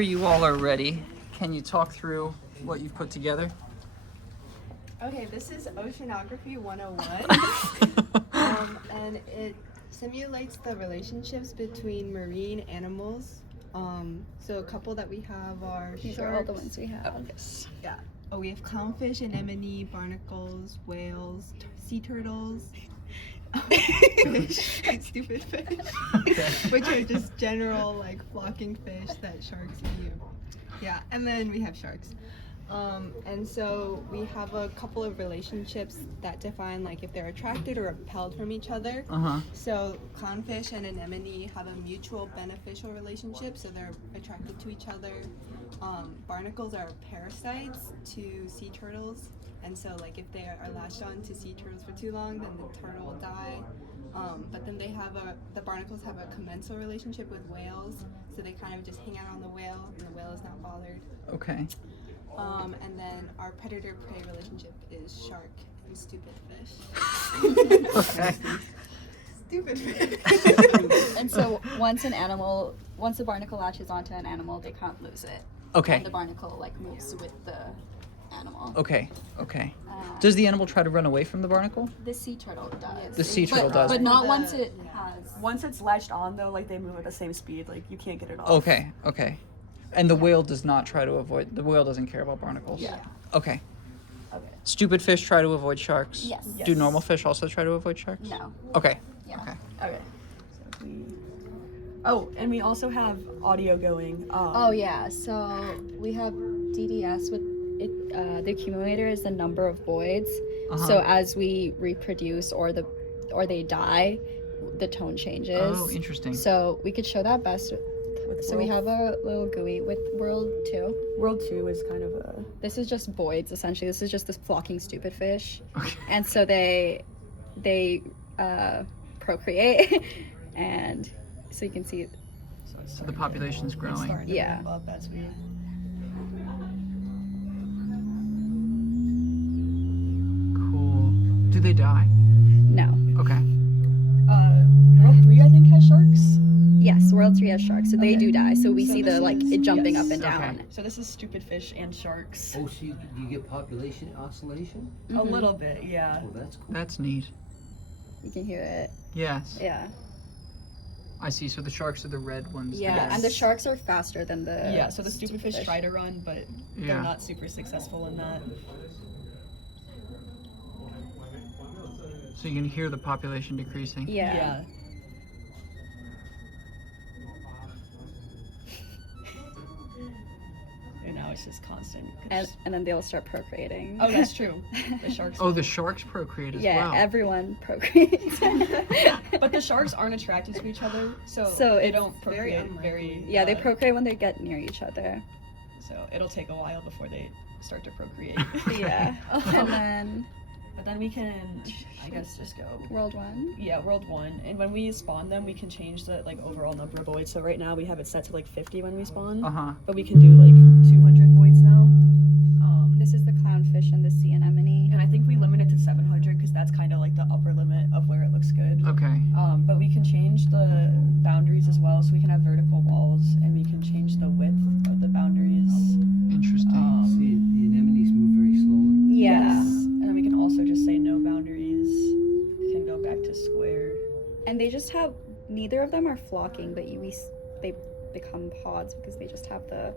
You all are ready. Can you talk through what you've put together? Okay, this is Oceanography 101. And it simulates the relationships between marine animals. So a couple that we have are These sharks. are all the ones we have. Yes. Yeah. Oh, we have clownfish, anemone, barnacles, whales, sea turtles. Stupid fish. Okay. Which are just general like flocking fish that sharks eat. Yeah, and then we have sharks. And so we have a couple of relationships that define like if they're attracted or repelled from each other. So clownfish and anemone have a mutual beneficial relationship, so they're attracted to each other. Barnacles are parasites to sea turtles, and so like if they are latched on to sea turtles for too long, then the turtle will die. But then the barnacles have a commensal relationship with whales, so they kind of just hang out on the whale, and the whale is not bothered. Okay. And then our predator-prey relationship is shark and stupid fish. Okay. Stupid fish. And so once a barnacle latches onto an animal, they can't lose it. Okay. And the barnacle like moves with the animal. Okay. Does the animal try to run away from the barnacle? The sea turtle does. The sea turtle does. But not The- once it has. Once it's latched on, though, like they move at the same speed. Like you can't get it off. Okay. And the whale does not try to avoid. The whale doesn't care about barnacles. Yeah. Okay. Okay. Stupid fish try to avoid sharks. Yes. Do normal fish also try to avoid sharks? No. Okay. Yeah. Okay. Okay. So oh, and we also have audio going. Oh yeah. So we have DDS with it. The accumulator is the number of voids. So as we reproduce or they die, the tone changes. Oh, interesting. So we could show that best. So we have a little GUI with World 2. World 2 is kind of a. This is just voids essentially. This is just this flocking stupid fish, Okay. and so they procreate, and so you can see. So the population's growing. Starting to Yeah. ramp up, that's weird. Cool. Do they die? No. Okay. World 3, I think, has sharks. Yes, World 3 has sharks, so they Okay. do die. So we So see this the like is- it jumping yes. up and down. Okay. So this is stupid fish and sharks. Oh, so you get population oscillation? A little bit, yeah. Oh, that's cool. That's neat. You can hear it. Yes. Yeah. I see. So the sharks are the red ones. Yeah, Yes. and the sharks are faster than the. Yeah, so the stupid fish try to run, but Yeah. they're not super successful in that. So you can hear the population decreasing. Yeah. And now it's just constant. And then they'll start procreating. Oh, that's true. The sharks. Oh, the sharks procreate as Yeah, well. everyone procreates. But the sharks aren't attracted to each other, so So they it's don't very procreate unlikely. very. Yeah, they procreate when they get near each other. So it'll take a while before they start to procreate. Yeah. And then But then we can, I guess, just go. World 1. Yeah, World 1. And when we spawn them, we can change the like overall number of voids. So right now we have it set to like 50 when we spawn. But we can do like 200 voids now. This is the clownfish and the sea anemone. And I think we limit it to 700 because that's kind of like the upper limit of where it looks good. Okay. But we can change the boundaries as well. So we can have vertical walls and we can change the width of the boundaries. Interesting. See, the anemones move very slowly. Yeah. And then we can also just say no boundaries. Can go back to square. And they just have, neither of them are flocking, but they become pods because they just have the.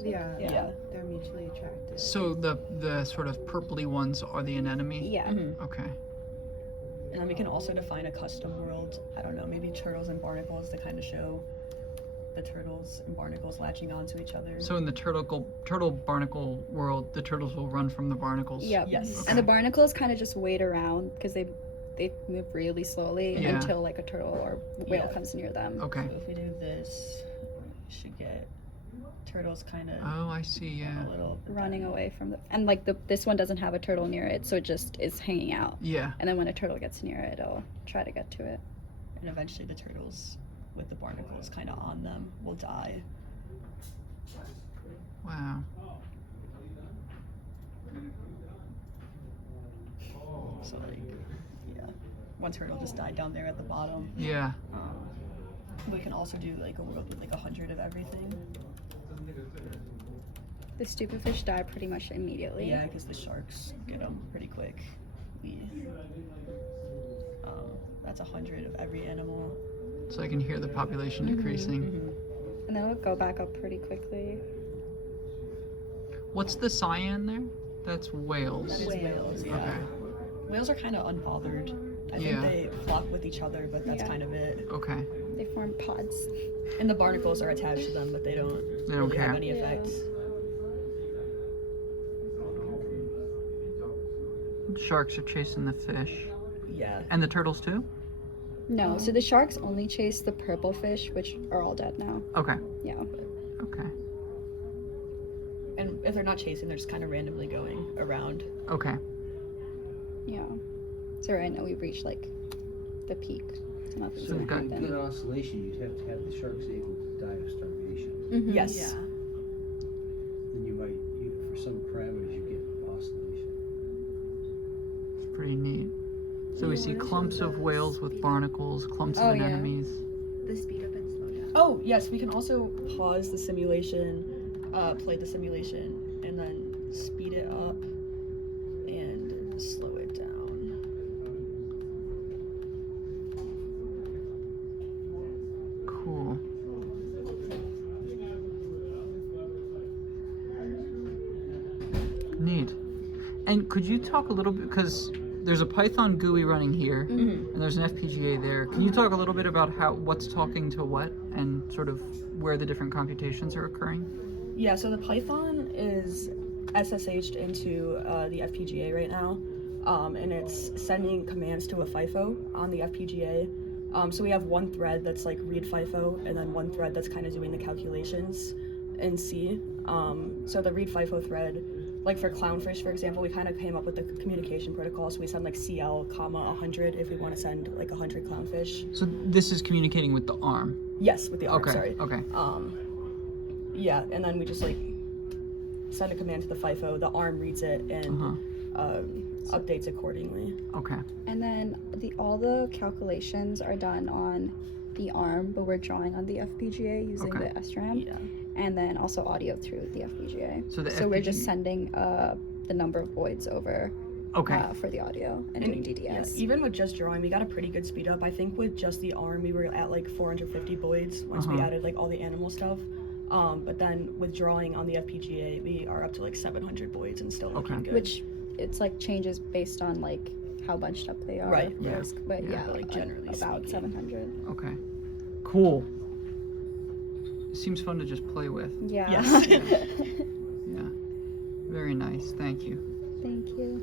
Yeah. Yeah. They're mutually attracted. So the sort of purpley ones are the anemone? Yeah. Okay. And then we can also define a custom world. I don't know, maybe turtles and barnacles to kind of show the turtles and barnacles latching onto each other. So in the turtle barnacle world, the turtles will run from the barnacles. Yep. Yes. And the barnacles kind of just wait around because they move really slowly Yeah. until like a turtle or whale Yeah. comes near them. Okay. So if we do this, we should get turtles kind of Oh, I see. Yeah. a little Running away from the, and like this one doesn't have a turtle near it, so it just is hanging out. Yeah. And then when a turtle gets near it, it'll try to get to it. and eventually the turtles with the barnacles kind of on them will die. Wow. So like, yeah, one turtle just died down there at the bottom. Yeah. We can also do like a world with like 100 of everything. The stupid fish die pretty much immediately. Yeah, because the sharks get them pretty quick. That's 100 of every animal. So I can hear the population decreasing. And then it'll go back up pretty quickly. What's the cyan there? That's whales. That is whales, yeah. Okay. Whales are kind of unbothered. I Yeah. think they flock with each other, but that's Yeah. kind of it. Okay. They form pods. And the barnacles are attached to them, but they don't really care. have any Yeah. effect. Sharks are chasing the fish. Yeah. And the turtles too? No, so the sharks only chase the purple fish, which are all dead now. Okay. Yeah. Okay. And if they're not chasing, they're just kind of randomly going around. Okay. Yeah. So right now we've reached like the peak. So nothing's So gonna we've got happen. Good oscillation, you'd have to have the sharks able to die of starvation. Mhm. Yes. Then you might, for some parameters, you get oscillation. It's pretty neat. So we see clumps of whales with barnacles, clumps Oh, of yeah. anemones. The speed up and slow down. Oh, yes, we can also pause the simulation, play the simulation, and then speed it up and slow it down. Cool. Neat. And could you talk a little bit, because there's a Python GUI running here, and there's an FPGA there. Can you talk a little bit about what's talking to what, and sort of where the different computations are occurring? Yeah, so the Python is SSH'd into the FPGA right now, and it's sending commands to a FIFO on the FPGA. So we have one thread that's like read FIFO, and then one thread that's kind of doing the calculations in C. So the read FIFO thread, like for clownfish, for example, we kind of came up with the communication protocol. So we send like CL, 100 if we want to send like 100 clownfish. So this is communicating with the ARM. Yes, with the ARM, Okay. sorry. Okay. Yeah, and then we just like send a command to the FIFO, the ARM reads it and updates accordingly. Okay. And then all the calculations are done on the ARM, but we're drawing on the FPGA using Okay. the SRAM, Yeah. and then also audio through the FPGA. So the we're just FPGA sending the number of voids over Okay. for the audio and doing DDS. Yeah, even with just drawing, we got a pretty good speed up. I think with just the ARM, we were at like 450 boids once we added like all the animal stuff. But then with drawing on the FPGA, we are up to like 700 boids and still looking Okay. good. Which it's like changes based on like how bunched up they are. Right. of Yeah. course, But Yeah. yeah, But, like, generally about speaking. 700. Okay. Cool. Seems fun to just play with. Yeah. Yes. Yeah. Very nice. Thank you. Thank you.